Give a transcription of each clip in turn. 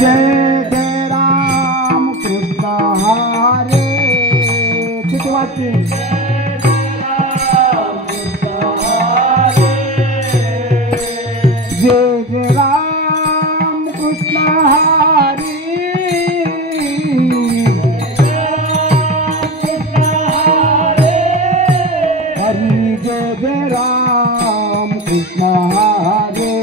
जय जय राम कृष्ण हरे चितवाची जय जय राम कृष्ण हरे हरि जय जय राम कृष्ण हरे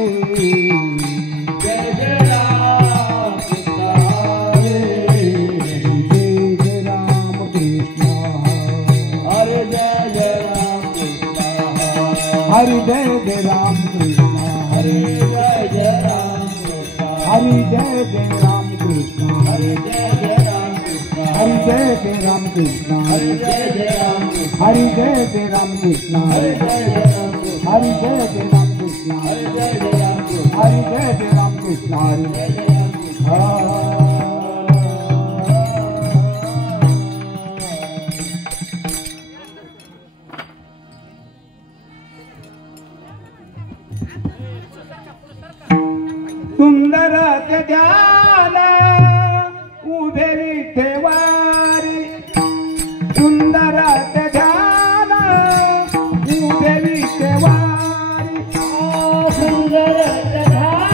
हरि जय जय राम कृष्ण हरे जय जय राम कृष्ण हरि जय जय राम कृष्ण हरे जय जय राम कृष्ण हरि जय जय राम कृष्ण हरे जय जय राम कृष्ण हरि जय जय राम कृष्ण हरे जय जय राम कृष्ण हरि जय जय राम कृष्ण हरे जय जय राम कृष्ण हरि जय जय राम कृष्ण हरे जय जय राम कृष्ण सुंदर ध्यान उभे विठेवारी सुंदर ध्यान उभे विठेवारी सुंदर ध्यान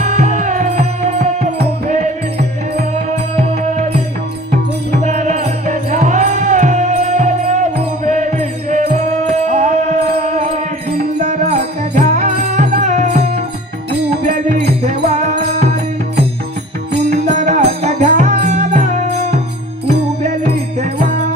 उभे विठेवारी सुंदर ध्यान उभे विठेवारी सुंदर ध्यान उभे विठेवारी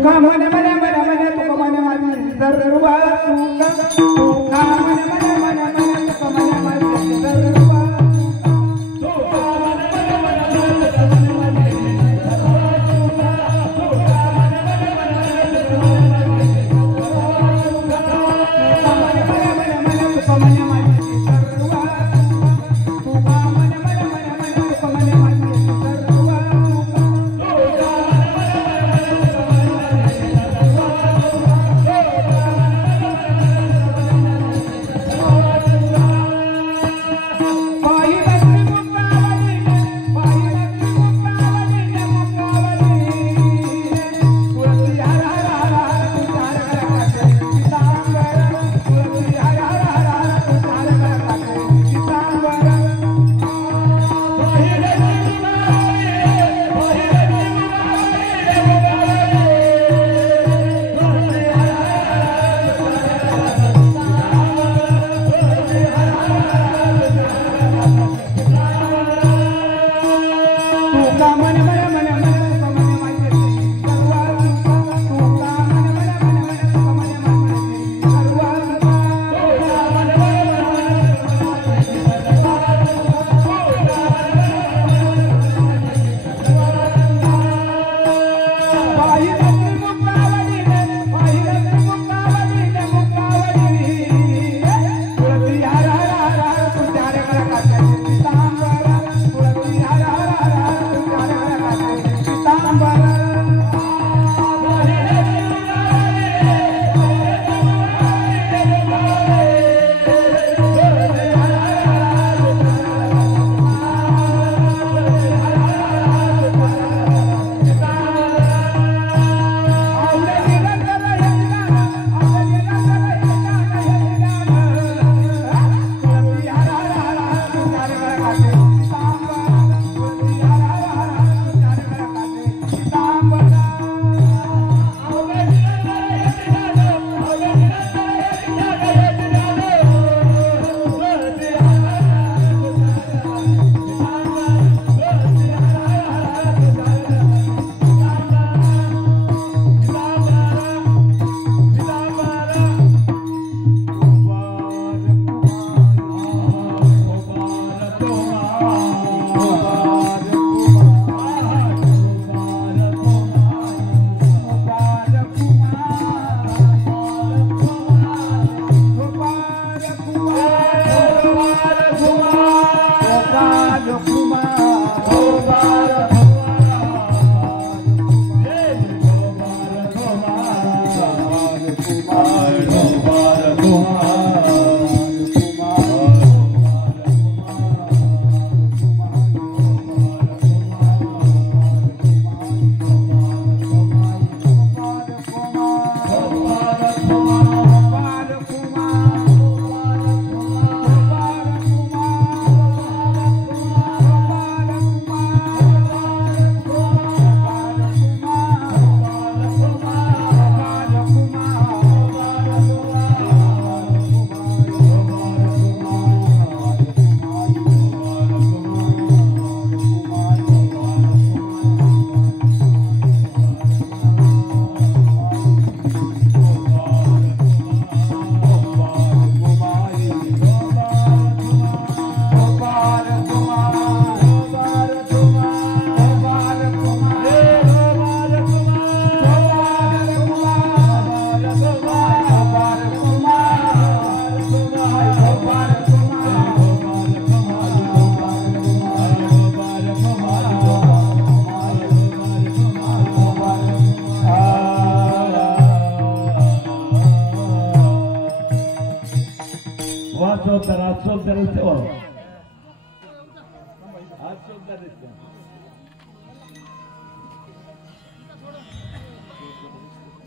तुका मन मन मन मन तुका मन माझी सर्व तुका मन मन मन मन तुका मन माझी सर्व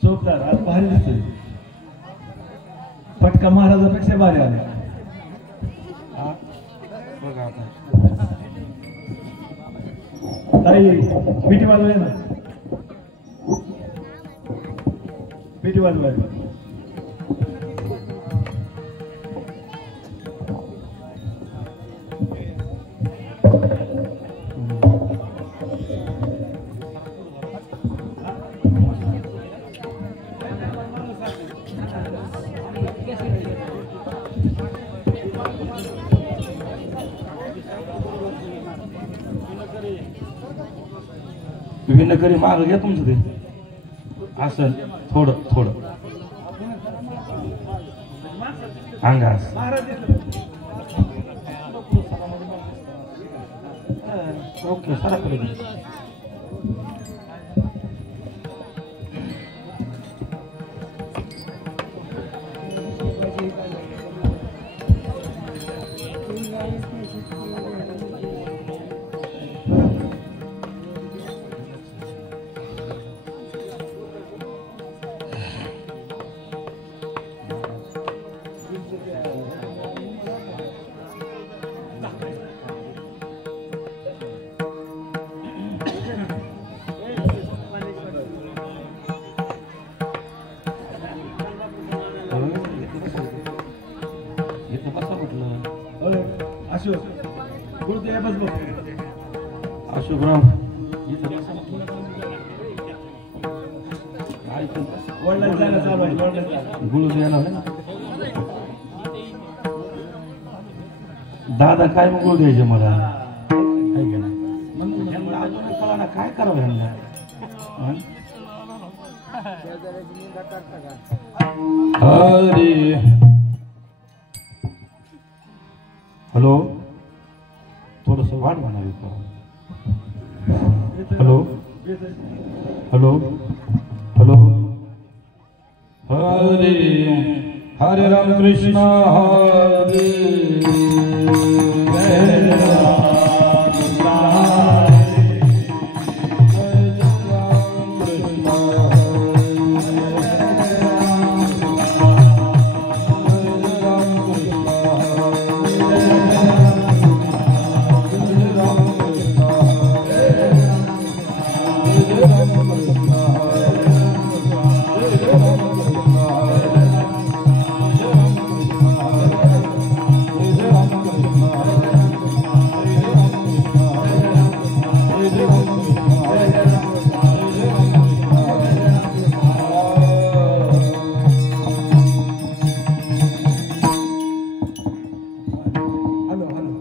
चोपदार आज भारी दिसतोय. पटका महाराजापेक्षा भारी आले. बघा आता ताई पिटी वाजवाय ना, पिटी वाजवाय. विनकरी माग घ्या तुमचं ते असं थोडं थोडं अंगास ओके सारा अशोकराव गुळू द्यायला दादा काय मग गुळू द्यायचे मला कळा काय करावं ह्यांना हरे हॅलो थोडस वाट म्हणावी hello hello hello Hare Hare Ram Krishna हरे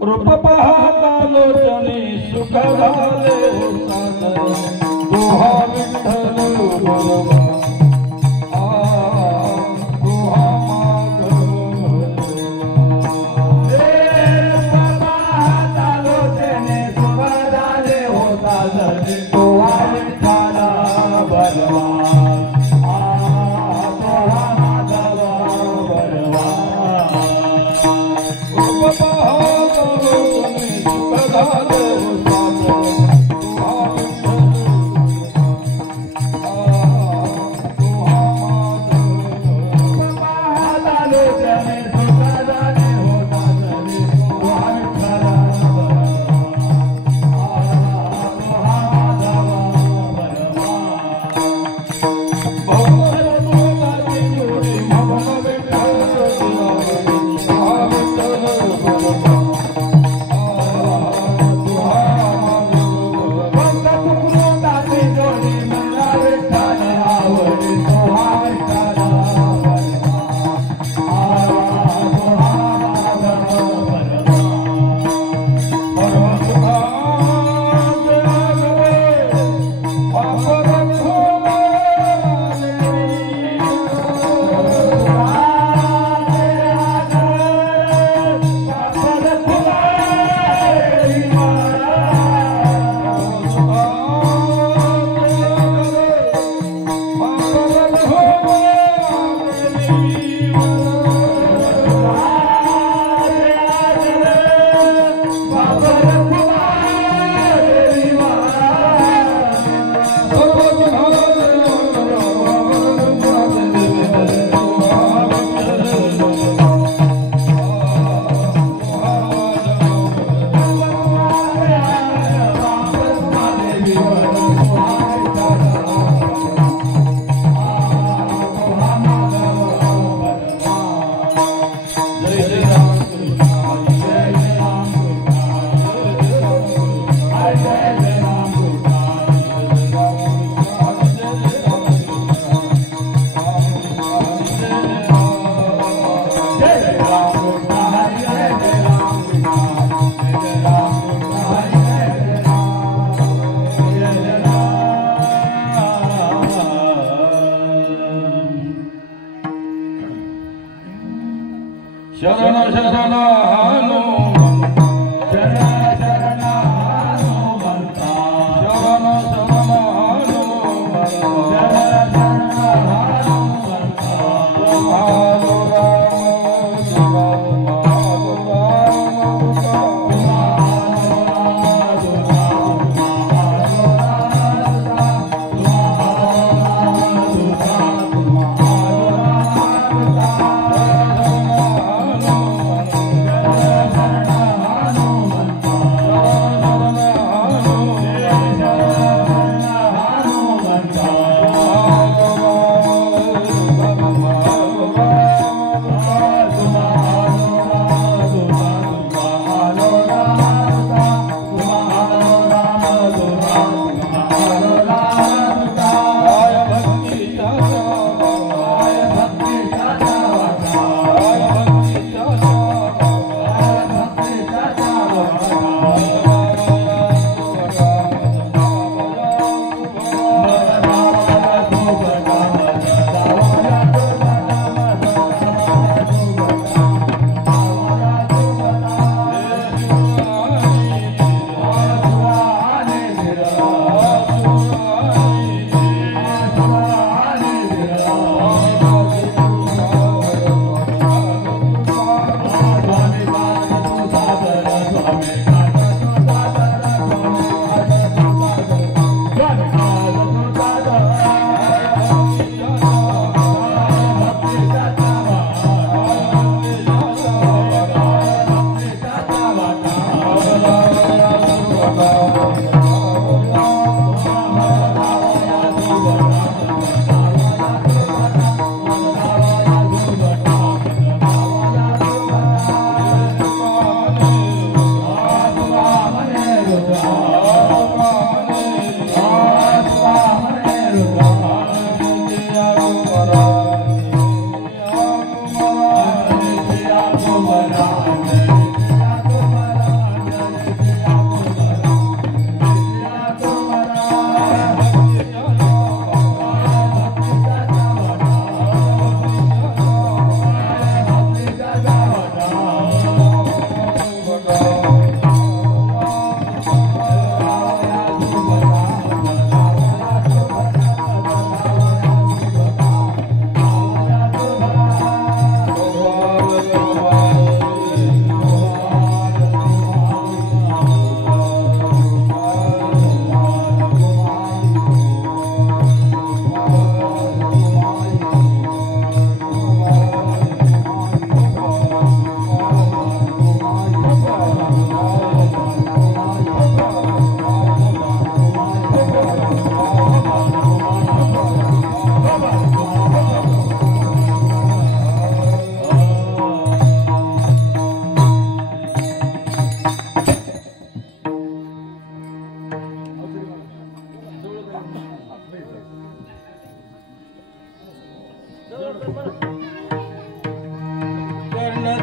रूप पाहता लोचनी सुख झाले दोहा विठ्ठल बरोबर Oh शरण शरण हनुमंत शरण शरण हनुमंता शरण शरण हनुमंत शरण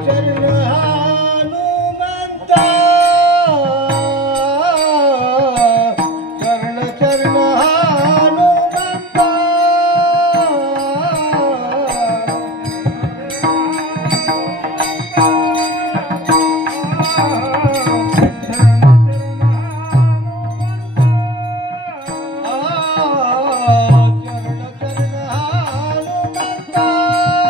शरण हनुमंता तुम्हारो राम तुम्हारो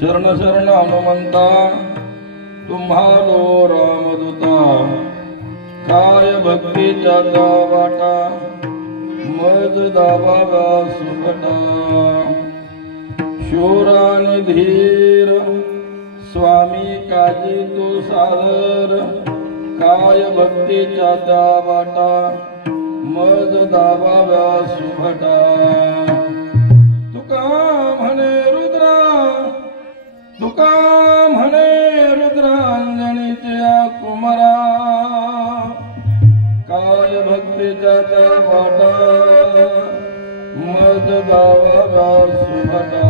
शरण शरण हनुमंता तुम्हालो रामदूता काय भक्तीच्या वाटा मज दाबावा सुभटा शूर आणि धीर स्वामी काजी तू सादर काय भक्तीच्या त्या वाटा मज दाबाव्या सुभटा तुका म्हणे रुद्रा तुका म्हणे रुद्रांजनीच्या कुमारा काय भक्तीच्या त्या वाटा मज दाबाव्या सुभटा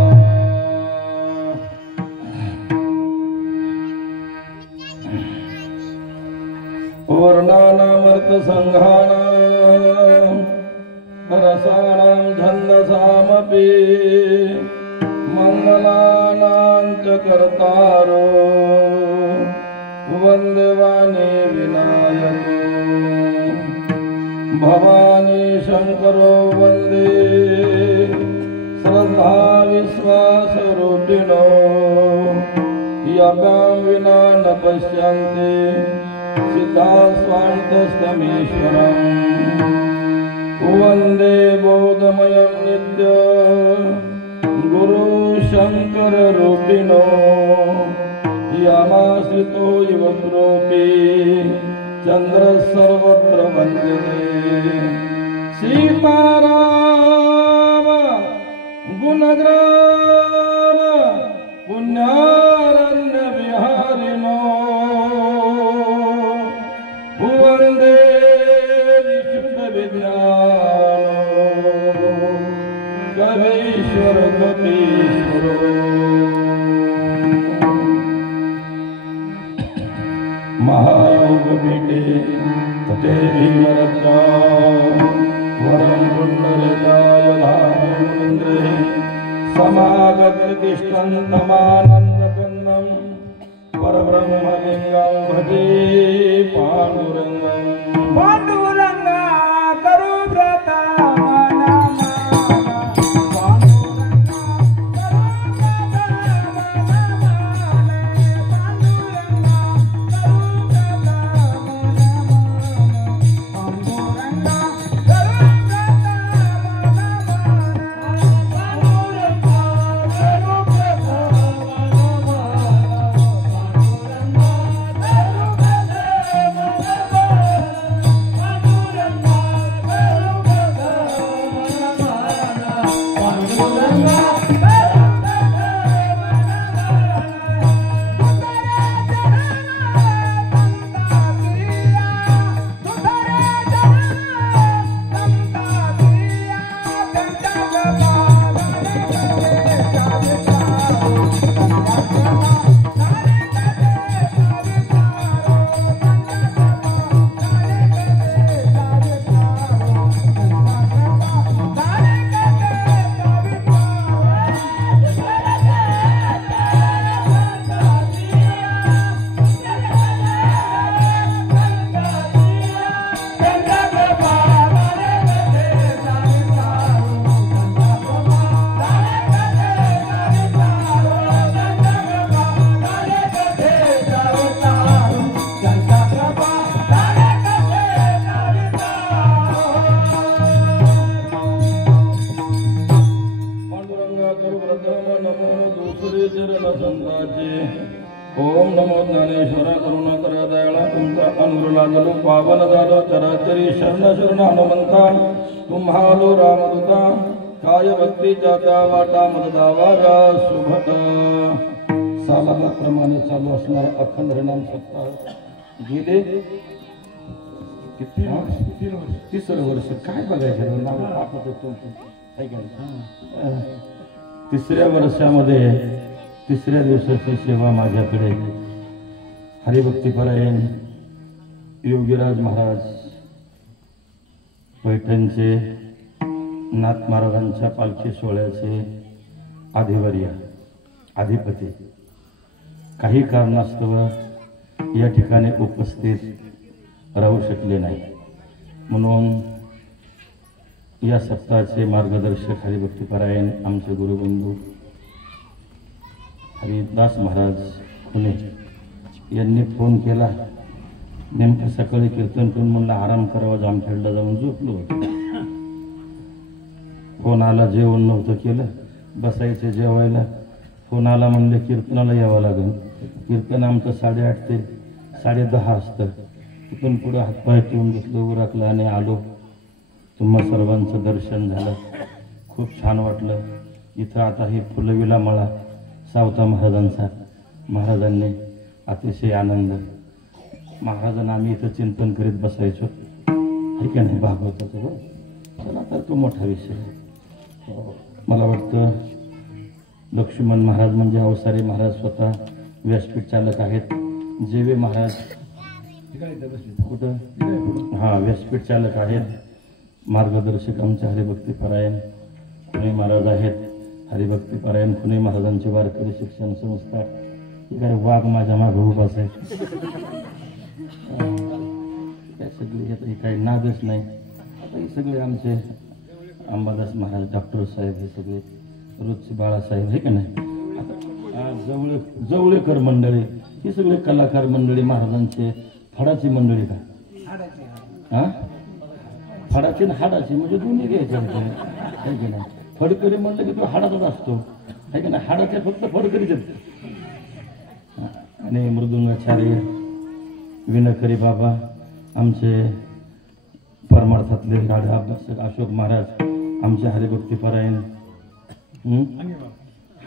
वर्णानामर्थ संघानां रसानां छन्दसामपि मंगलानां च कर्तारो वन्दे वाणी विनायको भवानी शंकरो वन्दे श्रद्धा विश्वासरूपिणो यज्ञां विना न पश्यन्ति सिद्धा स्वान्तस्तमेश्वरम् वन्दे बोधमयं नित्य गुरु शंकर रूपिणो यामाश्रितो युवद्रोपी चंद्र सर्वत्र वन्दते सीताराम गुणग्राम पुण्यारण्य विहारिणो वन्दे विशुद्ध विज्ञानो कवीश्वर कपीश्वरो महायोग पीठे तटे भीमरत्ना वरं पुण्डरीकाय लाभेन्द्रे समागत तिष्ठन्तमानन्दकन्दं परब्रह्मलिङ्गं भजे पाण्डुरङ्गं पांडुरंगा करू व्रत ओम नमो ज्ञानेश्वरा करुणाकरा दयाळा तुमचा अनुग्रह लागलो पावन झालो चराचरी शरण शरण हनुमंता तुम्हालो रामदूता काय भक्तीच्या त्या वाटा मददावा सुभट सालाप्रमाणे चालू असणारा अखंड हरिनाम सप्ताह गेले तिसरं वर्ष काय बघायचं नाव आठवत तिसऱ्या वर्षामध्ये तिसऱ्या दिवसाची सेवा माझ्याकडे हरिभक्तीपरायण योगीराज महाराज पैठणचे नाथ महाराजांच्या पालखी सोहळ्याचे अधिपती काही कारणास्तव या ठिकाणी उपस्थित राहू शकले नाही, म्हणून या सप्ताहाचे मार्गदर्शक हरिभक्तीपरायण आमचे गुरुबंधू हरिदास महाराज खुने यांनी फोन केला. नेमकं सकाळी कीर्तन करून म्हणलं आराम करावा, जामखेडला जाऊन झोपलो होतो. फोन आला, जेवण नव्हतं केलं, बसायचं जेवायला. फोन आला, म्हणले कीर्तनाला यावं लागेल. कीर्तन आमचं 8:30 ते 10:30 असतं. तिथून पुढं हातपाय ठेवून घेतलं, उरकलं आणि आलो. तुम्हा सर्वांचं दर्शन झालं, खूप छान वाटलं. इथं आता ही फुलविला मळा सावता महाराजांचा, महाराजांनी अतिशय आनंद. महाराजांना आम्ही इथं चिंतन करीत बसायचो, हे का नाही, भागवताचं. चला तर तो मोठा विषय आहे. मला वाटतं लक्ष्मण महाराज म्हणजे अवसारी महाराज स्वतः व्यासपीठ चालक आहेत. जेवे महाराज कुठं, हां, व्यासपीठ चालक आहेत. मार्गदर्शक आमचे हरिभक्तीपरायण खुने महाराज आहेत. हरिभक्तीपरायण खुने महाराजांची वारकरी शिक्षण संस्था. ठीक आहे, वाघ माझ्या मागं उभाच आहे. काय सगळी आता ही काही नादच नाही. आता हे सगळे आमचे अंबादास महाराज, डॉक्टर साहेब, हे सगळे रोजचे बाळासाहेब, हे का नाही. आता जवळेकर मंडळी, ही सगळे कलाकार मंडळी महाराजांचे. फडाची मंडळी का, हा, फडाची आणि हाडाची म्हणजे दोन्ही घ्यायचे, आहे की नाही. फडकरी म्हणलं की तो हाडाचाच असतो, आहे की नाही. हाडाचे फक्त फडकरीच आहेत. आणि मृदुंगाचार्य विनकरी बाबा, आमचे परमार्थातले गाढे अभ्यासक अशोक महाराज, आमचे हरिभक्तीपरायण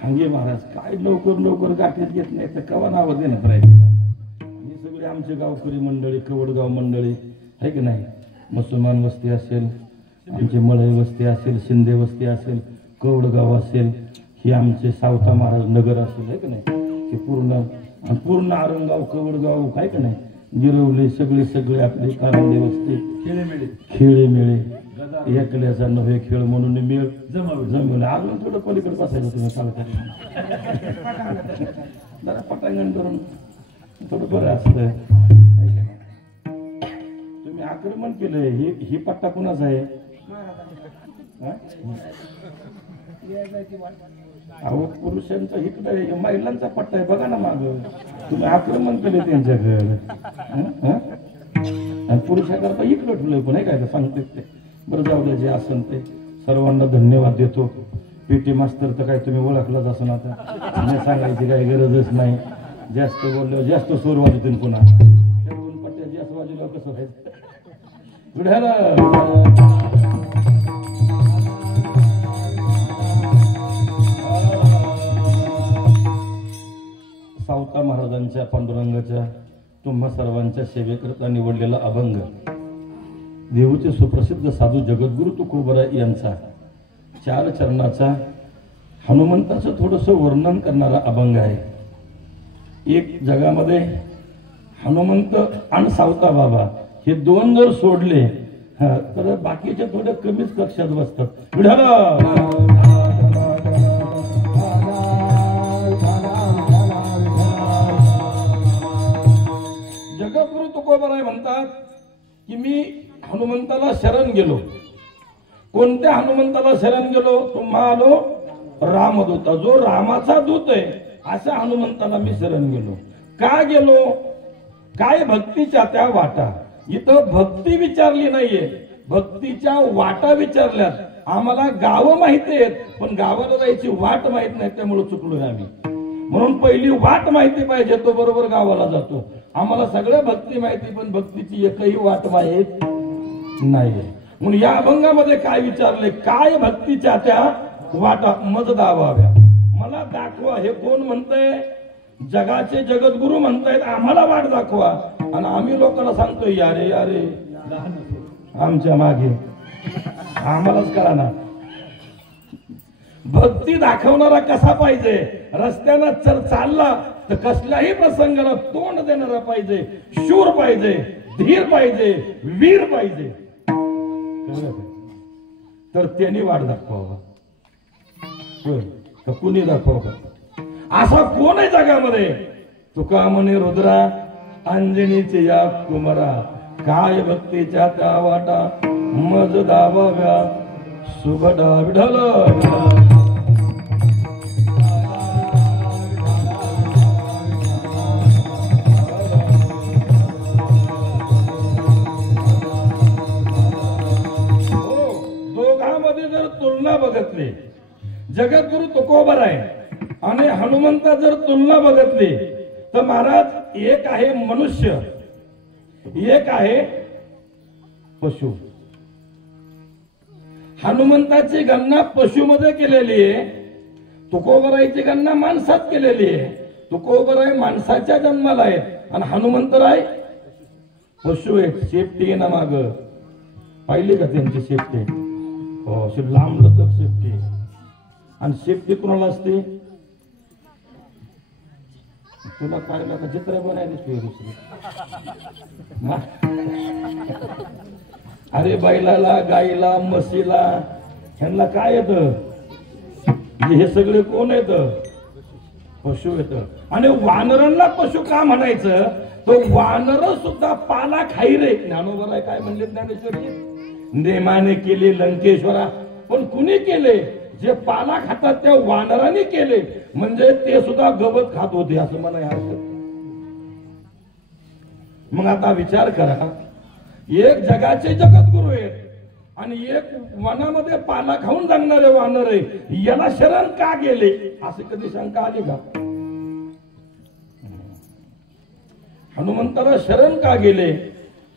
हांगे महाराज. काय लवकर गाठीत घेत नाही तर कवा नावं देण्यात राहील. हे सगळे आमचे गावकरी मंडळी, कवडगाव मंडळी, आहे की नाही. मुसलमान वस्ती असेल, आमचे मळई वस्ती असेल, शिंदे वस्ती असेल, कवडगाव असेल, ही आमचे सावता महाराज नगर असेल, आहे की नाही. हे पूर्ण आरंगाव, कवडगाव, काय का नाही, जिरवले सगळे आपले कारंडे वस्ती, खेळे मेळे, एकल्याचा नव्हे खेळ म्हणून मेळ जमवले. अजून थोडं पलीकडे बसायचं तुम्ही चालता, जरा पटांगण करून थोडं बरं असतं. तुम्ही आक्रमण केलंय, ही पट्टा कुणाचा आहे. अहो, पुरुषांचा इकडे महिलांचा पट्टा आहे, बघा ना माग. तुम्ही आक्रमण केले त्यांच्याकडे, आणि पुरुषाकरता इकडं ठेवलंय, पण हे काय सांगते ते. बरं, जाऊ द्या, जे असेल ते. सर्वांना धन्यवाद देतो. पीटी मास्तर तर काय तुम्ही ओळखलाच असं, आता सांगायची काही गरजच नाही. जास्त बोलल्यावर जास्त सूर वाजवतील पुन्हा. पट्ट्या जास्त वाजवल्यावर कसं व्हायचं. सावता महाराजांच्या पांडुरंगाच्या तुम्हा सर्वांच्या सेवेकरता निवडलेला अभंग, देऊचे सुप्रसिद्ध साधू जगद्गुरु तुकोबराय यांचा 4 चरणाचा हनुमंताचं थोडंसं वर्णन करणारा अभंग आहे. एक जगामध्ये हनुमंत आणि सावता बाबा हे 2 जर सोडले तर बाकीचे थोडे कमीच कक्षात बसतात. जगद्गुरु तुकोबराय म्हणतात की मी हनुमंताला शरण गेलो. कोणत्या हनुमंताला शरण गेलो. तुम्हा आलो रामदूता, जो रामाचा दूत आहे अशा हनुमंताला मी शरण गेलो. का गेलो. काय भक्तीच्या त्या वाटा. इथं भक्ती विचारली नाहीये, भक्तीच्या वाटा विचारल्यात. आम्हाला गावं माहिती आहेत पण गावाला जायची वाट माहित नाही, त्यामुळे चुकलोय आम्ही. म्हणून पहिली वाट माहिती पाहिजे, तो बरोबर गावाला जातो. आम्हाला सगळ्या भक्ती माहिती पण भक्तीची एकही वाट माहित नाही. म्हणून या अभंगामध्ये काय विचारले. काय भक्तीच्या त्या वाटा मज दावाव्या. मला दाखवा. हे कोण म्हणतंय. जगाचे जगद्गुरु म्हणतायत आम्हाला वाट दाखवा, आणि आम्ही लोकांना सांगतोय यारे यारे आमच्या मागे, आम्हालाच कळा ना. भक्ती दाखवणारा कसा पाहिजे. रस्त्यानं जर चालला तर कसल्याही प्रसंगाला तोंड देणारा पाहिजे, शूर पाहिजे, धीर पाहिजे, वीर पाहिजे. तर त्यांनी वाट दाखवावा. कुणी दाखवा. असा कोण आहे जगामध्ये. तुका म्हणे रुद्रा अंजनीचे या कुमारा. काय भक्तीच्या त्या वाटा मज दाबाव्या सुभडा विढल. बघितले, जगद्गुरु तुकोबराय आणि हनुमंता जर तुलना बघितली तर महाराज एक आहे मनुष्य, एक आहे पशु. हनुमंताची गणना पशुमध्ये केलेली आहे, तुकोबरायची गणना माणसात केलेली आहे. तुकोबराय माणसाच्या जन्माला आहेत आणि हनुमंतराय पशु आहेत. शेपटी आहे ना माग, पाहिली का त्यांची शेपटी? हो, अशी लांब लचक शेपटी. आणि शेपटी कोणाला असते? तुला काय का चित्र बनायला दुसरी. अरे बैलाला, गाईला, म्हशीला ह्यांना काय येतं? हे सगळे कोण येत? पशु येत. आणि वानरांना पशु का म्हणायचं? तो वानर सुद्धा पाला खाई रे. ज्ञानोबराय काय म्हणले ज्ञानेश्वरी? नेमाने केले लंकेश्वरा. पण कुणी केले? जे पाला खातात त्या वानरांनी केले, म्हणजे ते सुद्धा गवत खात होते असं म्हणाय हरकत. मग आता विचार करा, एक जगाचे जगद्गुरु आहेत आणि एक वनामध्ये पाला खाऊन जगणारे वानर आहे, याला शरण का गेले असे कधी शंका आली का? हनुमंताला शरण का गेले?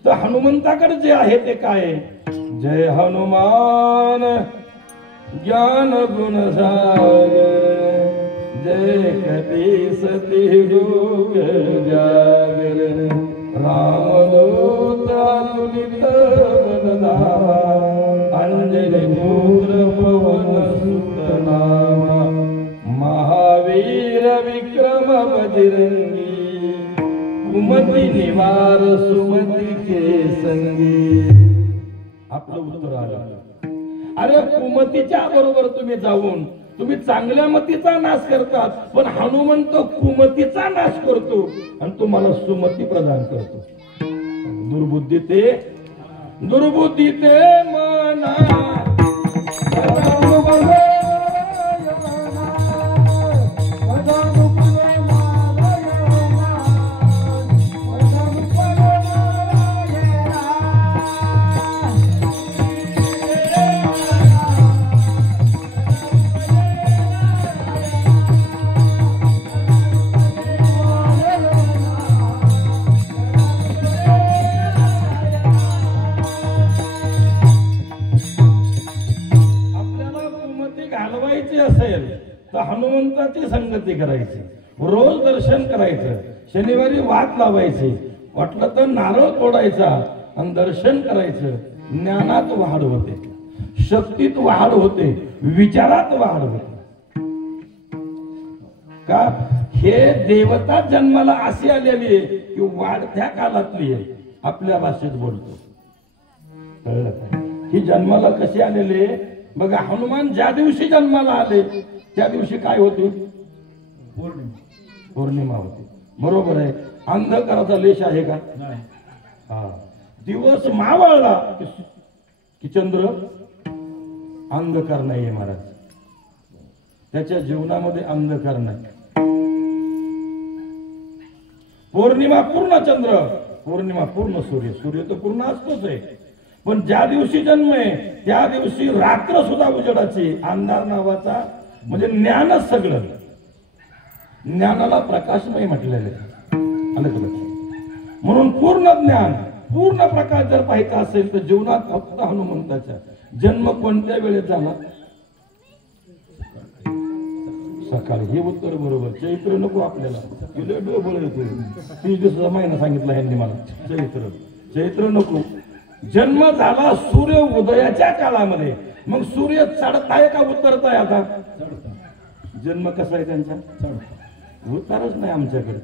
तर हनुमंताकडे जे आहे ते काय? जय हनुमान ज्ञान गुण सागर, जय कपी सती युग जागर, रामदूत अतुलित बलधामा, अंजनी पुत्र पवन सुत नामा, महावीर विक्रम बजरंगी, कुमति निवार सुमति के संगी. आपलं उत्तर आलं. अरे कुमतीच्या बरोबर तुम्ही जाऊन तुम्ही चांगल्या मतीचा नाश करतात, पण हनुमंत कुमतीचा नाश करतो आणि तुम्हाला सुमती प्रदान करतो. दुर्बुद्धी ते मना असेल तर हनुमंताची संगती करायची, रोज दर्शन करायचं, शनिवारी वाट लावायची, वाटलं तर नारळ तोडायचा आणि दर्शन करायचं. ज्ञानात वाढ होते, शक्तीत वाढ होते, विचारात वाढ होते. का? हे देवता जन्माला अशी आलेली आहे की वाढत्या काळातली आहे, आपल्या भाषेत बोलतो. कळलं का? ही जन्माला कशी आलेली आहे बघा. हनुमान ज्या दिवशी जन्माला आले त्या दिवशी काय होती? पौर्णिमा होती. बरोबर आहे. अंधकाराचा लेश आहे का? हा. दिवस मावळला की चंद्र अंधकार नाहीये महाराज. त्याच्या जीवनामध्ये अंधकार नाही. पौर्णिमा पूर्ण चंद्र, पौर्णिमा पूर्ण सूर्य. सूर्य तर पूर्ण असतोच आहे, पण ज्या दिवशी जन्म आहे त्या दिवशी रात्र सुद्धा उजेडाची. अंधार नावाचा म्हणजे ज्ञानच सगळं. ज्ञानाला प्रकाशमय म्हटलेलं आहे. म्हणून पूर्ण ज्ञान, पूर्ण प्रकाश जर पाहायचा असेल तर जीवनात फक्त हनुमंताच्या. जन्म कोणत्या वेळेत झाला? सकाळी. हे उत्तर बरोबर. चैत्र नको आपल्याला, 30 दिवसाचा महिना सांगितला ह्यांनी मला. चैत्र नको. जन्म झाला सूर्य उदयाच्या काळामध्ये. मग सूर्य चढताय का उतरताय? आता जन्म कसा आहे त्यांचा? उतारच नाही आमच्याकडे.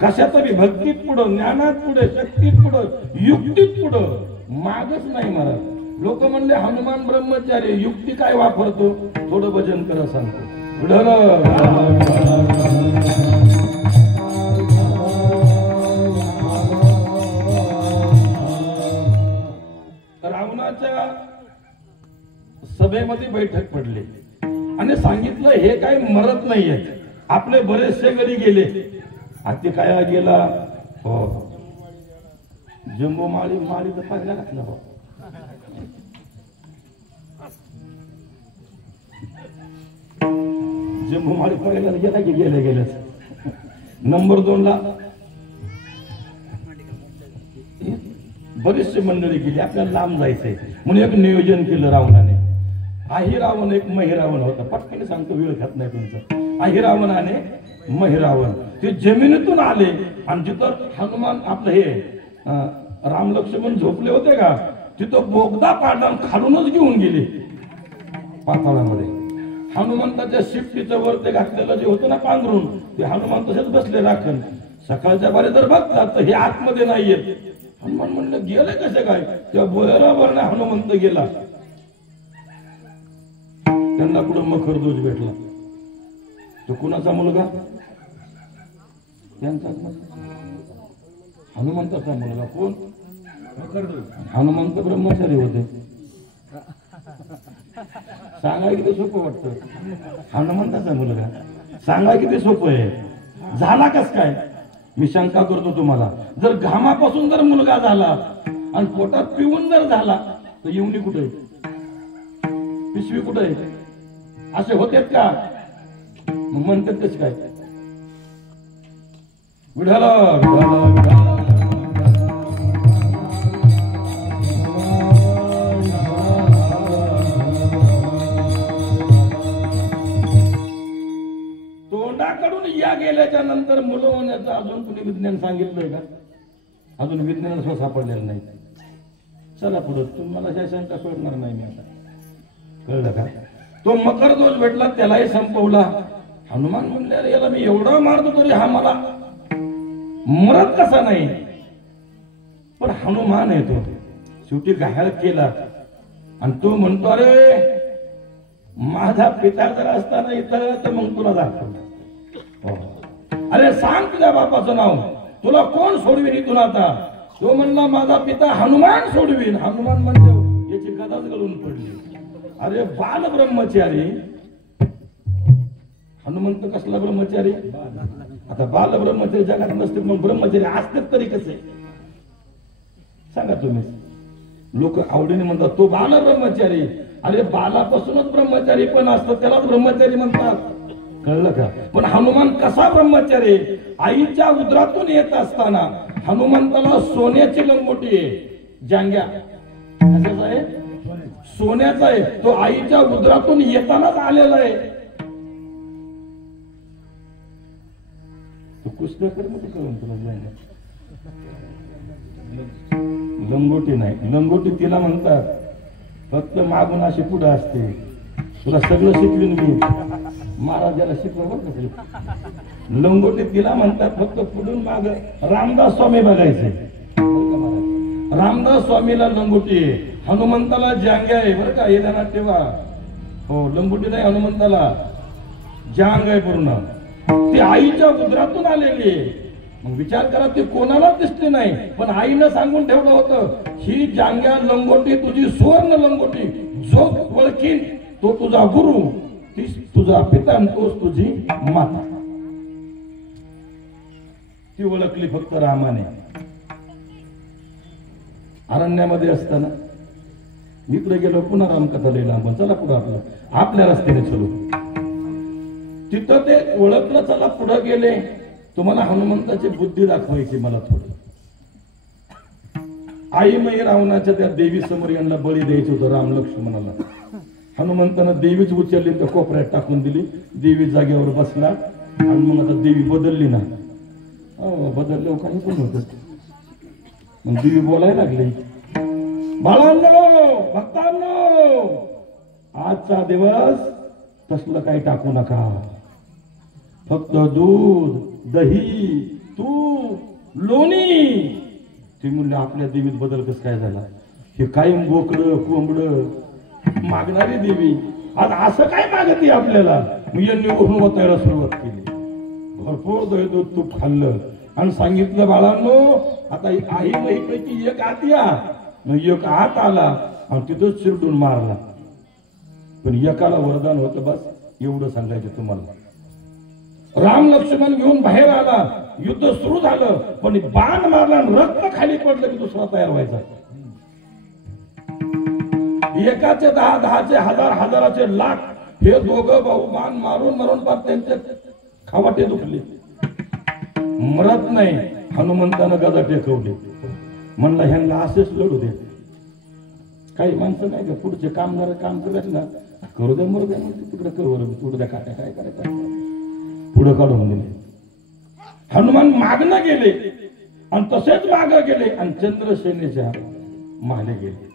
कशात बी भक्तीत पुढं, ज्ञानात पुढे, शक्तीत पुढं, युक्तीत पुढं, मागच नाही महाराज. लोक म्हणले हनुमान ब्रह्मचारी, युक्ती काय वापरतो? थोडं भजन करा सांगतो. रावणाच्या सभेमध्ये बैठक पडली आणि सांगितलं हे काय मरत नाहीये. आपले बरेचसे गडी गेले. ते काय गेला? हो, जम्बो माळी तर पाहिला घातला. हो, जम्मू माळी पहिल्याला गेला की गेल्याच. नंबर 2 ला बरीचशी मंडळी गेली. आपल्याला लांब जायचंय म्हणून एक नियोजन केलं रावणाने. आहिरावण एक महिरावण होता. पटकन सांगतो, वेळ खात नाही तुमचा. आहिरावण आणि महिरावण ते जमिनीतून आले आणि जिथं हनुमान आपलं हे राम लक्ष्मण झोपले होते का, तिथं बोगदा पाडला खालूनच घेऊन गेले पाताळामध्ये. हनुमंताच्या शिफ्टीचं वर ते घातलेलं जे होतं ना पांघरून, ते हनुमान तसेच बसले राखण. सकाळच्या बारी जर बघतात तर हे आतमध्ये नाहीये. हनुमान म्हणलं गेले कसे काय, तेव्हा बरोबर ना हनुमंत गेला. त्यांना पुढे मकरध्वज भेटला. तो कुणाचा मुलगा? त्यांचाच हनुमंताचा मुलगा. कोण? हनुमंत ब्रह्मचारी होते. सांगाय किती सोपं वाटतं. हनुमंताचा मुलगा सांगाय किती सोपं आहे. झाला कस काय? मी शंका करतो तुम्हाला. जर घामापासून जर मुलगा झाला आणि पोटात पिऊन जर झाला तर येऊनी कुठे, पिशवी कुठे आहे? असे होतेत का? मग म्हणतात कसे काय? विढाला विढाला विढाला तोंडाकडून या गेल्याच्या नंतर मुलं होण्याचं अजून कुणी विज्ञान सांगितलंय का? अजून विज्ञान सापडलेलं नाही. चला पुढे, तुम्हाला शंका सोडणार नाही मी आता. कळलं का? तो मकरध्वज भेटला, त्यालाही संपवला. हनुमान म्हणले अरे याला मी एवढा मारतो तरी हा मला मरत कसा नाही. पण हनुमान आहे तो, शेवटी घायल केला. आणि तो म्हणतो अरे माझा पिता जर असताना इथं तर मग तुला दाखव. अरे सांग तुझ्या बापाचं नाव, तुला कोण सोडवीन इथून आता? तो म्हणला माझा पिता हनुमान सोडवीन. हनुमान म्हणजे याची गदाच गळून पडली. अरे बाल ब्रह्मचारी. हनुमंत कसला ब्रह्मचारी? आता बाल ब्रह्मचारी जगात नसते, मग ब्रह्मचारी असतात तरी कसे सांगा तुम्ही? लोक आवडीने म्हणतात तो बाल ब्रह्मचारी. अरे बालापासूनच ब्रह्मचारी पण असतं, त्यालाच ब्रह्मचारी म्हणतात. कळलं का? पण हनुमान कसा ब्रह्मचारी? आईच्या उदरातून येत असताना हनुमंताला सोन्याची लंगोटी आहे. जांग्या कशाचा आहे? सोन्याचा आहे. तो आईच्या उदरातून येतानाच आलेला आहे. तो कुस्त्याकडे मध्ये करून तुला जांग्या लंगोटी नाही. लंगोटी तिला म्हणतात फक्त मागून अशी पुढे असते. तुला सगळं शिकवीन मी, महाराजाला शिकवलं बरं का. लंगोटी तिला म्हणतात फक्त पुढून माग. रामदास स्वामी बघायचे. रामदास स्वामीला लंगोटी आहे, हनुमंताला जांग्या आहे बरं का. हे ध्यानात ठेवा. हो, लंगोटी नाही हनुमंताला, जांग आहे पूर्ण. ती आईच्या उदरातून आलेली आहे. मग विचार करा, ती कोणाला दिसली नाही, पण आईनं सांगून ठेवलं होतं ही जांग्या लंगोटी तुझी सुवर्ण लंगोटी. जो ओळखीन तो तुझा गुरु, तीच तुझा पिता, तोच तुझी माता. ती ओळखली फक्त रामाने. अरण्यामध्ये असताना इकडे गेलो, पुन्हा रामकथा लिहिला आपण. चला पुढे आपल्या रस्त्याने चलो. तिथं ते ओळखलं, चला पुढे गेले. तुम्हाला हनुमंताची बुद्धी दाखवायची मला थोडी. आईमयी रावणाच्या त्या देवी समोर यांना बळी द्यायचं होतं राम लक्ष्मणाला. हनुमंतानं देवीच उचलली तर कोपऱ्यात टाकून दिली. देवी जागेवर बसला आणि मग आता देवी बदलली ना. बदललं काही पण होत. मग देवी बोलायला लागली, बाळांनो भक्तांनो, आजचा दिवस तसलं काही टाकू नका. फक्त दूध, दही, तूप, लोणी. ती म्हणले आपल्या देवीत बदल कस काय झाला? हे कायम बोकडं कोंबड मागणारी देवी आज असं काय मागते आपल्याला? मी यांनी ओढून वाचायला सुरुवात केली. भरपूर दही दूध तूप खाल्लं आणि सांगितलं बाळांनो आता आई पैकी एक आत या. एक आत आला आणि तिथंच शिरडून मारला. पण एकाला वरदान होतं, बस एवढं सांगायचं तुम्हाला. राम लक्ष्मण घेऊन बाहेर आला, युद्ध सुरू झालं, पण बाण मारला आणि रक्त खाली पडलं की दुसरा तयार व्हायचा. एकाचे 10, 10चे 1000, 1000चे लाख हे दोघं भाऊ मान मारून मारून पार त्यांचे खावाटे दुखले, मरत नाही. हनुमंतानं गदा टेकवली, म्हणला ह्यांना असेच लढू दे. काही माणसं नाही का पुढचे कामगार काम करत ना, करू द्या मरू द्या, तिकडे करू पुढे द्या, काय काय करायचं पुढे काढून दिले. हनुमान मागणं गेले आणि तसेच माग गेले आणि चंद्रसेनेच्या महाले गेले.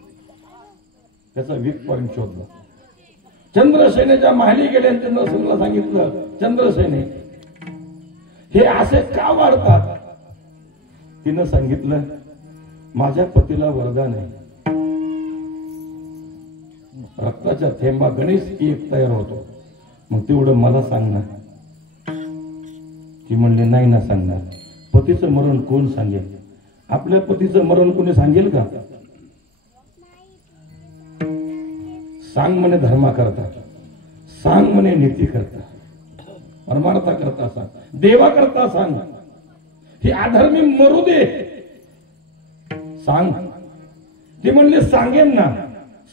त्याचा वीक पॉइंट शोधला. चंद्रसेनेच्या महाली गेले आणि चंद्रसेनेला सांगितलं, चंद्रसेने हे असे का वाढतात? तिनं सांगितलं, माझ्या पतीला वरदान आहे, रक्ताच्या थेंबा गणेश एक तयार होतो, मग तेवढं मला सांग ना. ती म्हणली नाही ना सांगणार. पतीचं मरण कोण सांगेल? आपल्या पतीचं मरण कोणी सांगेल का? सांग म्हणे धर्मा करता, सांग म्हणे नीती करता, परमार्था करता सांग, देवा करता सांग. ही अधर्मी मरू दे सांग. ती म्हणली सांगेन ना,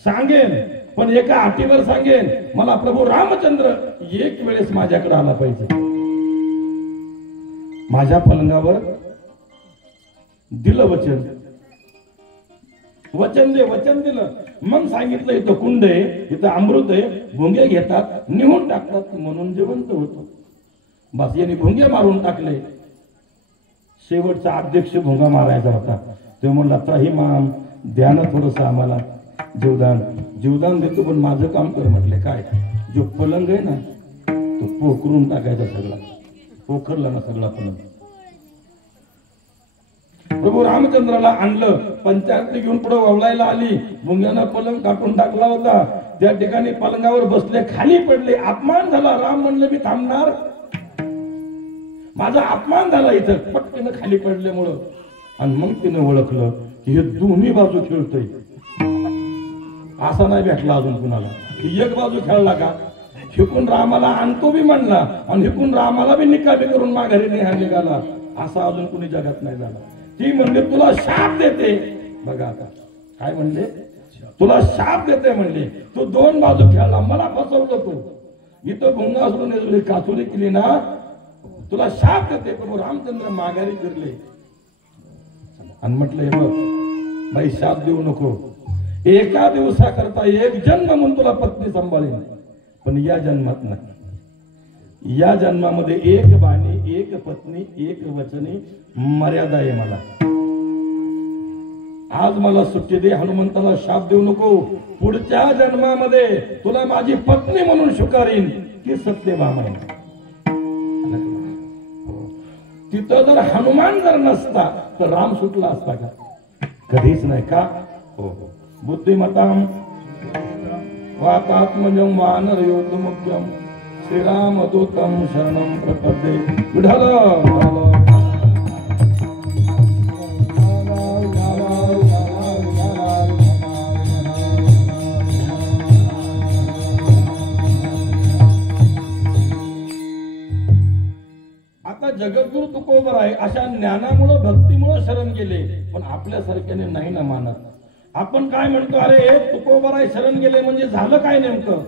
सांगेन, पण एका अटीवर सांगेन, मला प्रभू रामचंद्र एक वेळेस माझ्याकडे आला पाहिजे. माझ्या पलंगावर दिलं वचन, वचन दे, वचन दिलं. मग सांगितलं इथं कुंड आहे, इथं अमृत आहे, भुंगे घेतात निहून टाकतात म्हणून जिवंत होतो. बस यांनी भुंगे मारून टाकले. शेवटचा अध्यक्ष भुंगा मारायचा होता, ते म्हणला त्राहिमाम द्या ना थोडस आम्हाला जीवदान. जीवदान देतो पण माझं काम कर. म्हटले काय? जो पलंग आहे ना तो पोखरून टाकायचा सगळा, पोखरला ना सगळा पलंग. प्रभू रामचंद्राला आणलं, पंचारती घेऊन पुढे वळायला आली, भुंग्यानं पलंग काटून टाकला होता. त्या ठिकाणी पलंगावर बसले, खाली पडले, अपमान झाला. राम म्हणले मी थांबणार? माझा अपमान झाला इथं. पटकन खाली पडल्यामुळं. आणि मग तिने ओळखलं की हे दोन्ही बाजू खेळतोय. असा नाही भेटला अजून कुणाला. एक बाजू खेळला का हिकून रामाला आणतो बी म्हणला आणि हिकून रामाला बी निकामी करून माघारी निघाला, असा अजून कुणी जगात नाही झाला. ती म्हणले तुला शाप देते. बघा आता काय म्हणले, तुला शाप देते म्हणले. तू दोन बाजू खेळला, मला फसवलं तू. इथं भुंगा सोडून काचुरी केली ना, तुला शाप देते. प्रभू रामचंद्र माघारी फिरले आणि म्हटलं हे बघ बाई, शाप देऊ नको. एका दिवसाकरता एक जन्म म्हणून तुला पत्नी सांभाळेन, पण या जन्मात नाही. या जन्मामध्ये एक बाणी, एक पत्नी, एक वचनी मर्यादा आहे मला. आज मला सुट्टी दे. हनुमंताला शाप देऊ नको. पुढच्या जन्मामध्ये तुला माझी पत्नी म्हणून स्वीकारीन. ती सत्यभामा आहे. तिथं जर हनुमान जर नसता तर राम सुटला असता का? कधीच नाही. का? हो हो. बुद्धिमताम वातात्मजं वानरयोतमुख्यं श्रीरामदूतं शरणं प्रपद्ये. विठ्ठल आता जगद्गुरु तुकोबराय अशा ज्ञानामुळं भक्तीमुळं शरण गेले, पण आपल्यासारख्याने नाही ना मानत. आपण काय म्हणतो, अरे तुकोबराय शरण गेले म्हणजे झालं काय नेमकं?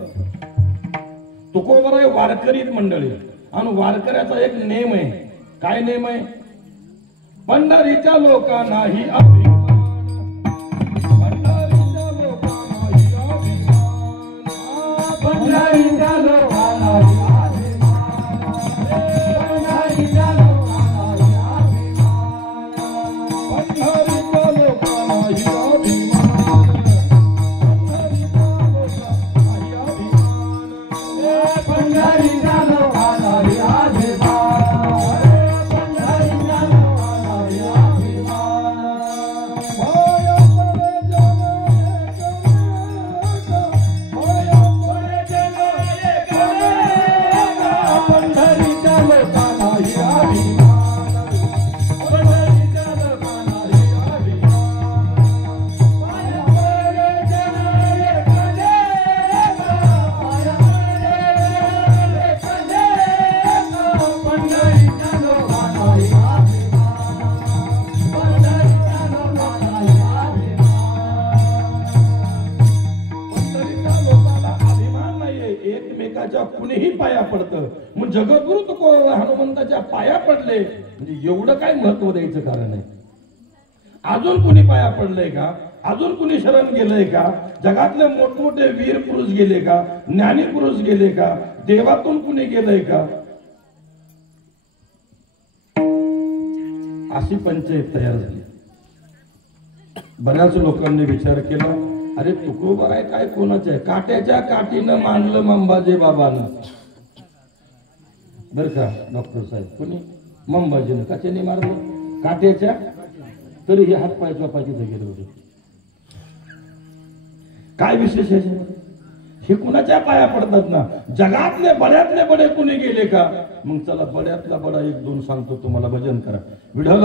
तुकोबराय वारकरी मंडळी आणि वारकऱ्याचा एक नेम आहे. काय नेम आहे? पंढरीच्या लोकांनाही अभिमान, पंढरीच्या लोकांनाही अभिमान, पंढरीच्या लोकांनाही हनुमंताच्या कुणीही पाया पडतं. मग जगद्गुरु तुकोबा हनुमंताच्या पाया पडले म्हणजे एवढं काय महत्व द्यायचं कारण आहे. अजून कुणी पाया पडलंय का? अजून कुणी शरण गेलंय का? जगातले मोठमोठे वीर पुरुष गेले का? ज्ञानी पुरुष गेले का? देवातून कुणी गेलंय का? अशी पंचायत तयार झाली. बऱ्याच लोकांनी विचार केला, अरे तुकोबाराय काय कोणाचं आहे? काट्याच्या काठीनं मानलं मंबाजी बाबानं. बर का डॉक्टर साहेब, कोणी? मंबाजीनं कशाने मारलं? काट्याच्या. तरी हे हात पाय चोपायचे गेले होते. काय विशेष आहे? हे कुणाच्या पाया पडतात ना? जगातले बड्यातले बडे कुणी गेले का? मग चला बड्यातला बडा एक दोन सांगतो तुम्हाला, भजन करा. विठ्ठल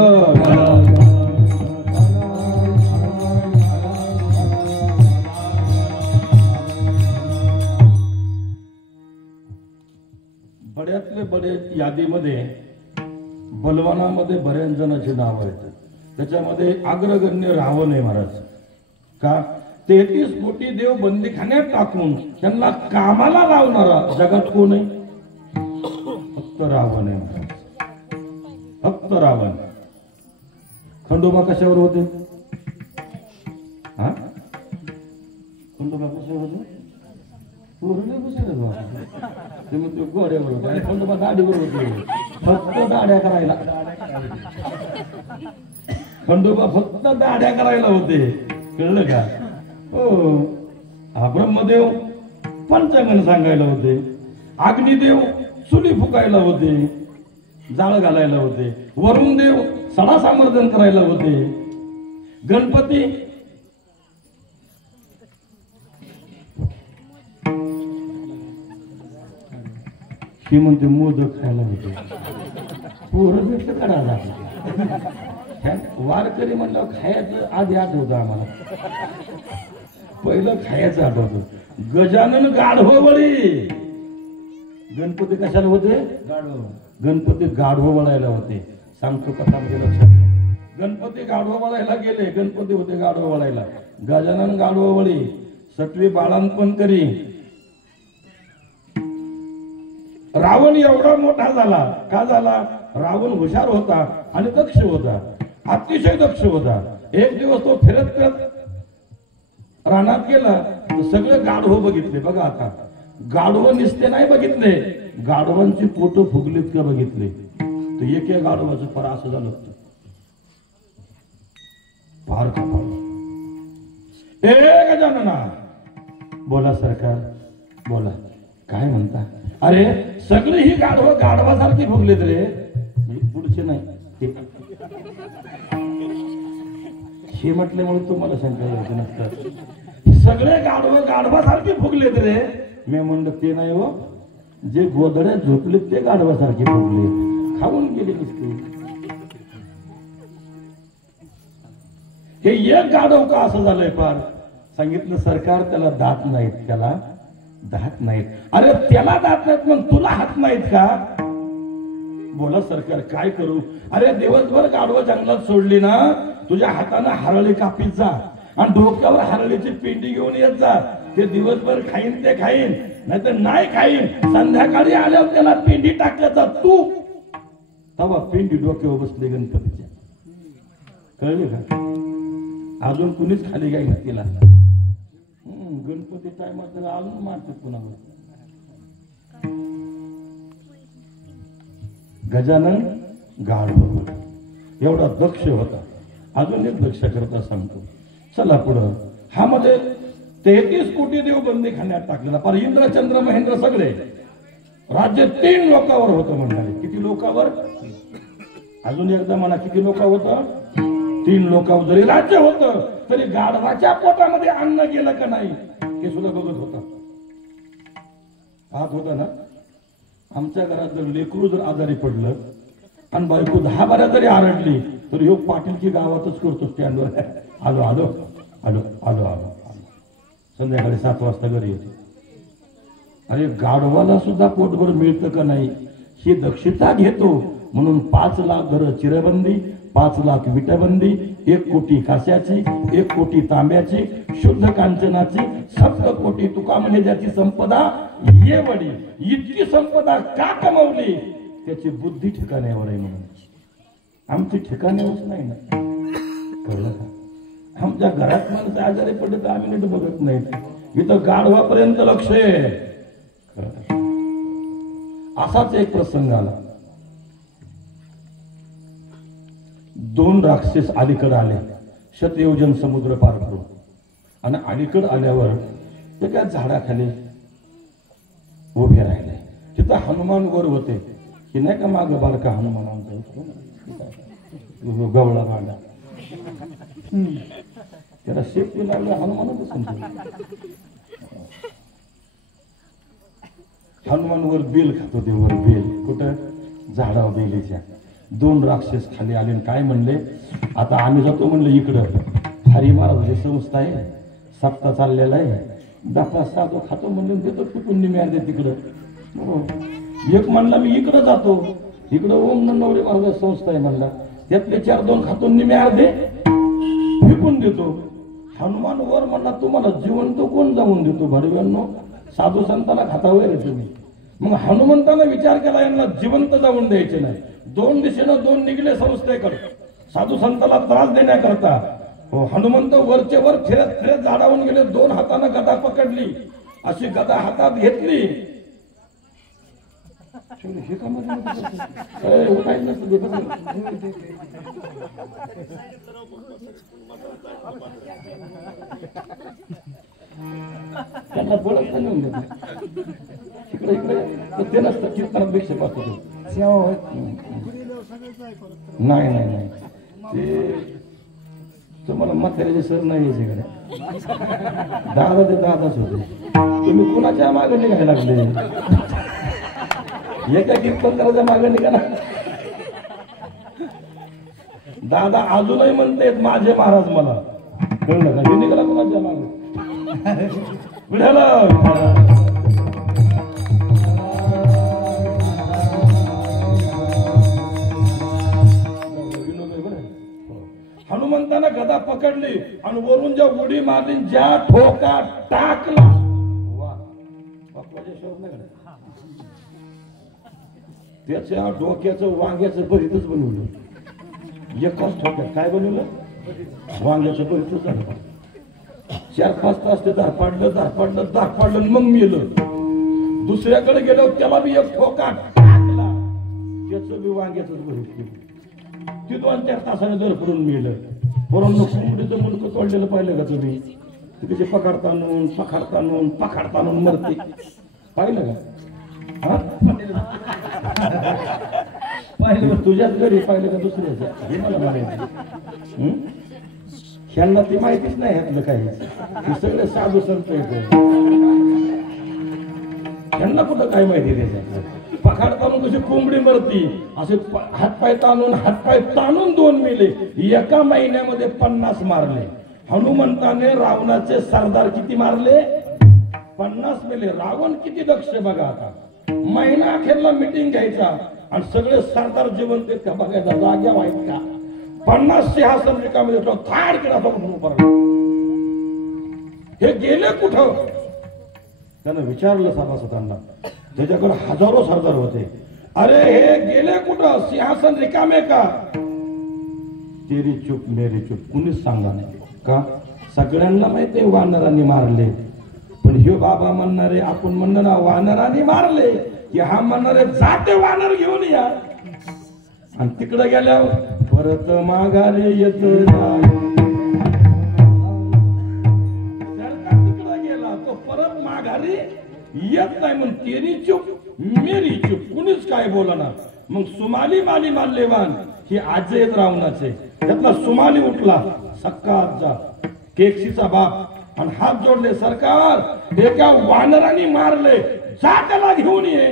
बड्यातले बडे यादीमध्ये बलवानामध्ये बऱ्याच जणांची नाव आहेत. त्याच्यामध्ये अग्रगण्य रावण आहे महाराज. का? 33 कोटी देव बंदीखान्यात टाकून त्यांना कामाला लावणारा जगात कोण आहे? फक्त रावण आहे महाराज, फक्त रावण. खंडोबा कशावर होते? हा, खंडोबा कशावर होते? ते मग गोड्यावर होते आणि खंडोबा दाढीवर होते. फक्त दाढ्या करायला. खंडोबा फक्त दाढ्या करायला होते. कळलं का? हो. हा ब्रह्मदेव पंचांगण सांगायला होते. अग्निदेव चुली फुकायला होते, जाळ घालायला होते. वरुण देव सडा समर्दन करायला होते. गणपती ही म्हणते मोदक खायला होते. पोरं भेटलं काढायला. वारकरी म्हणलं खायचं आधी आठवतं आम्हाला. पहिलं खायचं आठवतं. गजानन गाढववळी. गणपती कशाला होते? गणपती गाढव वळायला होते. सांगतो कथा म्हणजे लक्षात घ्या. गणपती गाढव वळायला गेले. गणपती होते गाढव वळायला. गजानन गाढववळी. सटवी बाळांपण करी. रावण एवढा मोठा झाला. का झाला? रावण हुशार होता आणि दक्ष होता, अतिशय दक्ष होता. एक दिवस तो फिरत फिरत रानात गेला तर सगळे गाढव बघितले. बघा आता, गाढव निसते नाही बघितले, गाढवांची पोटं फुगलीत का बघितले. तर एक गाढवाचं फार असं झालं फार खपावलं. गजानना, बोला सरकार, बोला, काय म्हणता? अरे सगळे ही गाढव गाढवासारखी फुगलेत रे. पुढचे नाही हे म्हटल्यामुळे तुम्हाला शंका यायचं नसतं. सगळे गाढव गाढवासारखी फुगलेत रे. मी म्हणलं ते नाही हो, जे गोधड्यात झोपलेत ते गाढवासारखे फुगले. खाऊन गेले नसते. हे एक गाढव का असं झालंय? फार सांगितलं सरकार, त्याला दात नाहीत, त्याला दात नाहीत. अरे त्याला दात नाहीत मग तुला हात नाहीत का? बोला सरकार, काय करू? अरे दिवसभर गाढवं जंगलात सोडली ना, तुझ्या हाताने हरळी कापीत जा आणि डोक्यावर हरळीची पिंडी घेऊन येत जा. ते दिवसभर खाईन ते खाईन, नाहीतर नाही खाईन. संध्याकाळी आल्यावर त्याला पिंडी टाकल्याचा तू तवा पिंडी डोक्यावर बसले गणपतीच्या. कळले का? अजून कुणीच खाली गाय तिला. गणपती टायमात अजून मारतात कुणाला. गजानन गाढव एवढा दक्ष होता. अजून एक लक्ष करता सांगतो. चला पुढं. हा मध्ये 33 कोटी देव बंदीखान्यात टाकलेला. पर इंद्र चंद्र महेंद्र सगळे राज्य 3 लोकांवर होतं म्हणाले. किती लोकांवर? अजून एकदा म्हणा, किती लोकांवर होतं? 3 लोकांवर. जरी राज्य होतं तरी गाढवाच्या पोटामध्ये अन्न गेलं का नाही हे सुद्धा बघत होता. पाहत होता ना. आमच्या घरात जर लेकरू जर आजारी पडलं आणि बायको 10-12 जरी आरडली तर ह्यो पाटीलची गावातच करतो स्टँडवर. आलो आलो आलो आलो आलो. संध्याकाळी 7 वाजता घरी येतो. अरे गाढवाला सुद्धा पोटभर मिळतं का नाही ही दक्षता घेतो म्हणून 5 लाख घरं चिरबंदी, 5 लाख विटबंदी, 1 कोटी काश्याची, 1 कोटी तांब्याची, शुद्ध कांचनाची, 7 कोटी तुका म्हणे ज्याची संपदा ये वडी. इतकी संपदा का कमवली? त्याची बुद्धी ठिकाण्यावर आहे म्हणून. आमची ठिकाण्यावरच नाही ना, कळलं का? आमच्या घरात माणसं आजारी पडले तर आम्ही नीट बघत नाही, इथं गाढवापर्यंत लक्ष आहे. असाच एक प्रसंग आला. 2 राक्षस अलीकडे आले, शतयोजन समुद्र पार करून. आणि अलीकडे आल्यावर ते काय झाडाखाली उभे राहिले. तिथं हनुमान वर होते की नाही का, माग बारका हनुमान आमचा गवळा भांडा, त्याला शेपटी लागलं, हनुमानच समजलं. हनुमान वर बेल खात होते, वर बेल. कुठं? झाडावर बेलीच्या. 2 राक्षस खाली आले आणि काय म्हणले, आता आम्ही जातो म्हणलं इकडं, हरी महाराजाची संस्था आहे, सप्ताह चाललेला आहे, 10 साधू खातो म्हणलं, देतो चुकून निम्यार दे तिकडं. एक म्हणला मी इकडं जातो, इकडं ओम नवरे महाराज संस्था आहे म्हणला, त्यातले 4-2 खातो निम्यार दे, फेकून देतो. हनुमान वर म्हणला तुम्हाला जिवंत कोण जाऊन देतो भडव्यांनो, साधू संतांना खाता वगैरे तुम्ही. मग हनुमंतानं विचार केला यांना जिवंत जाऊन द्यायचे नाही. 2 दिशेनं 2 निघले संस्थेकडे साधू संतांना त्रास देण्याकरता. हनुमंत वरचे वर फिरत फिरत झाडावून गेले. 2 हातानं गदा पकडली, अशी गदा हातात घेतली. हे का त्यांना बोलत नाही इकडे इकडे ते नसतं कीर्तनात भिक्षा पाहतो नाही नाही नाही ते तुम्हाला म्हाताऱ्याचे सर नाही याच्याकडे. दादा ते दादाच होते. तुम्ही कुणाच्या मागे निघायला लागले? एका कीर्तनकाराच्या मागे निघाला. दादा अजूनही म्हणतेत माझे महाराज मला, कळलं का? हे निघाला कुणाच्या मागे? हनुमंतानं गदा पकडली आणि वरून ज्या उडी मारली, ज्या ठोका टाकला, त्याच्या डोक्याचं वांग्याचं भरीतच बनवलं. एकाच ठोक्यात काय बनवलं? वांग्याचं भरीतच झालं. 4-5 तास ते दार मग मेलं. दुसऱ्याकडे गेलो त्याला बी एक ठोका टाकला, त्याचं बी वांग्याच भरीत केलं. ती 2-4 तासाने दर पडून मेलं. बरोबर कोंबडीचं मुलकं तोडलेलं पाहिलं का तुम्ही? तिथे पखाडतानून मरते, पाहिलं का? पाहिलं तुझ्याच घरी पाहिलं का दुसऱ्याच्या? हे मला माहिती. ह्यांना ती माहितीच नाही ह्यातलं काही. हे सगळे साधू संत येत, ह्यांना कुठं काय माहिती त्याच्या? पखाड ताणून कशी कोंबडी मरती, असे हातपाय ताणून 2 मेले. एका महिन्यामध्ये 50 मारले. हनुमंताने रावणाचे सरदार किती मारले? 50 मेले. रावण किती दक्ष बघा. आता महिना अखेरला मीटिंग घ्यायचा आणि सगळे सरदार जिवंत आहेत का बघायचा, जाग्या माहित का? 50 सिंहासन रिकामे थाड केला. हे गेले कुठं? त्यानं विचारलं सभासदांना. त्याच्याकडे हजारो सरदार होते. अरे हे गेले कुठं? सिंहासन रिकामे का? तेरी चूप मेरी चूप, कुणीच सांगा नाही का? सगळ्यांना माहिती वानरांनी मारले, पण हे बाबा म्हणणारे, आपण म्हणणार ना वानरांनी मारले, की हा म्हणणारे जाते वानर घेऊन या. आणि तिकडे गेल्यावर परत माघारी येत नाही. जर का तिकडे गेला तो परत माघारी येत नाही. म्हणून तेरी चूप मेरी चूप, कुणीच काय बोलणार. मग सुमाली माली माल्यवान ही आजी आहेत रावणाचे. त्यातला सुमाली उठला, सक्का आजा, केकशीचा बाप, आणि हात जोडले. सरकार एका वानरांनी मारले, जा त्याला घेऊन ये.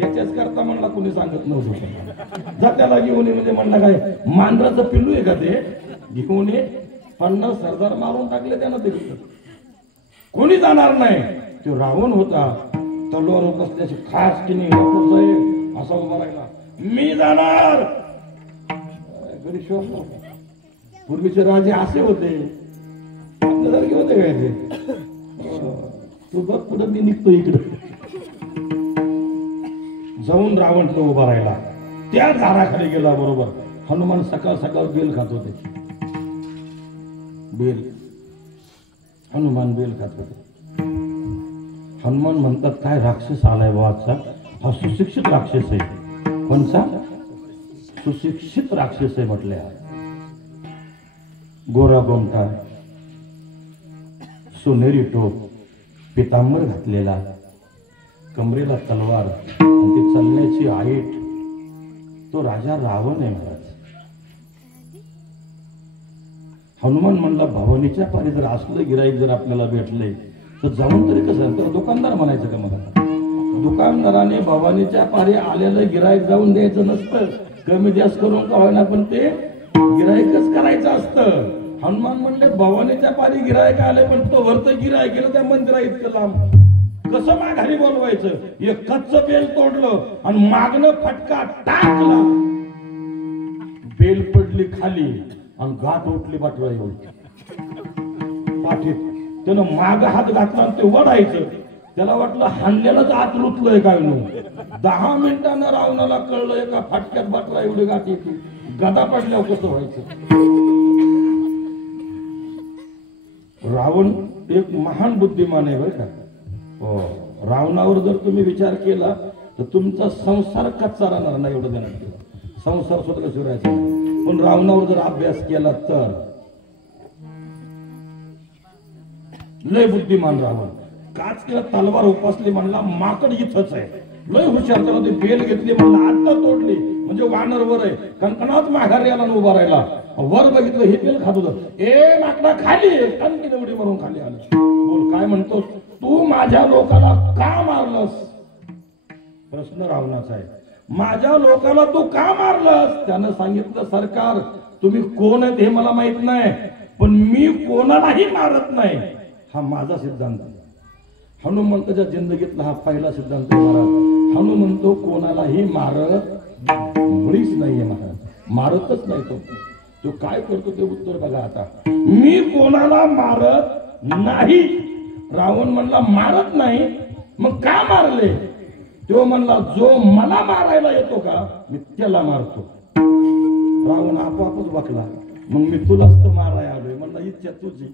याच्याच करता म्हणला कुणी सांगत नव्हतं. जा त्याला घेऊन ये म्हणजे म्हणला काय मांजराचं पिल्लू आहे का ते? घेऊन ये. 50 सरदार मारून टाकले त्यानं. ते कोणी जाणार नाही. तो रावण होता, तलवार बसल्याची खास की नाही, असा उभा राहिला. मी जाणार. विश्वास नव्हता. पूर्वीचे राजे असे होते, आपल्यासारखे होते काय ते. तू बघ पुढे मी निघतो इकडे. जाऊन रावणला उभा राहिला, त्या झाडाखाली गेला. बरोबर हनुमान सकाळ सकाळ बेल खात होते. बेल, हनुमान बेल खात होते. हनुमान म्हणतात काय राक्षस आलाय बाचा, हा सुशिक्षित राक्षस आहे. कोणचा सुशिक्षित राक्षस आहे म्हटल्या. गोरा गोमटा, सोनेरी टोप, पितांबर घातलेला, कमरेला तलवार, आणि ती चालण्याची हाईट, तो राजा रावण आहे महाराज. हनुमान म्हणला भवानीच्या पारी जर असलं गिराईक जर आपल्याला भेटले तर जाऊन तरी कसं, तर दुकानदार म्हणायचं का मला. दुकानदाराने भवानीच्या पारी आलेलं गिराईक जाऊन द्यायचं नसतं, कमी जास्त करून का होईना पण ते गिराईकच करायचं असतं. हनुमान म्हणले भवानीच्या पारी गिराईक आले पण तो वरतं गिराईक गेलं त्या मंदिरा इतकं लांब, कसं माघारी बोलवायचं. एक कच्च बेल तोडलं आणि मागणं फटका टाकला, बेल पडली खाली आणि गाठ उठली बाटला एवढी पाठीत. त्यानं माग हात घातला आणि ते वडायचं. त्याला वाटलं हाणलेलंच आत लुटलंय काय नो. 10 मिनिटांना रावणाला कळलं एका फाटक्यात बाटला एवढी गाठ येते. गदा पडल्यावर कसं व्हायचं. रावण एक महान बुद्धिमान आहे बरं का. हो, रावणावर जर तुम्ही विचार केला तर तुमचा संसार कच्चा राहणार नाही एवढं देण्यात केलं. संसार सुद्धा सुरायचा. पण रावणावर जर अभ्यास केला तर लय बुद्धिमान रावण. काच केला तलवार उपासली म्हणला माकड इथंच आहे. लय हुशार. त्याला ते बेल घेतली म्हणला आता तोडली म्हणजे वानर वर आहे. कणकणात माघार याला उभा राहिला. वर बघितलं हे बेल खात होतं. ए माकडा खाली, कणकीने उडी मारून खाली आलं. बोल काय म्हणतो तू माझ्या लोकाला का मारलंस. प्रश्न रावणाचा आहे. माझ्या लोकाला तू का मारलंस. त्यानं सांगितलं सरकार तुम्ही कोण आहेत हे मला माहित नाही, पण मी कोणालाही मारत नाही. हा माझा सिद्धांत. हनुमंताच्या जिंदगीतला हा पहिला सिद्धांत महाराज. हनुमंतो कोणालाही मारत मुळीच नाहीये महाराज, मारतच नाही. तो काय करतो ते उत्तर बघा आता. मी कोणाला मारत नाही. रावण म्हणला मारत नाही मग का मारले. तो म्हणला जो मला मारायला येतो का मी त्याला मारतो. रावण आपोआपच बकला. मग मी तुलाच तर मारायला आलोय म्हणला इच्छा तुझी.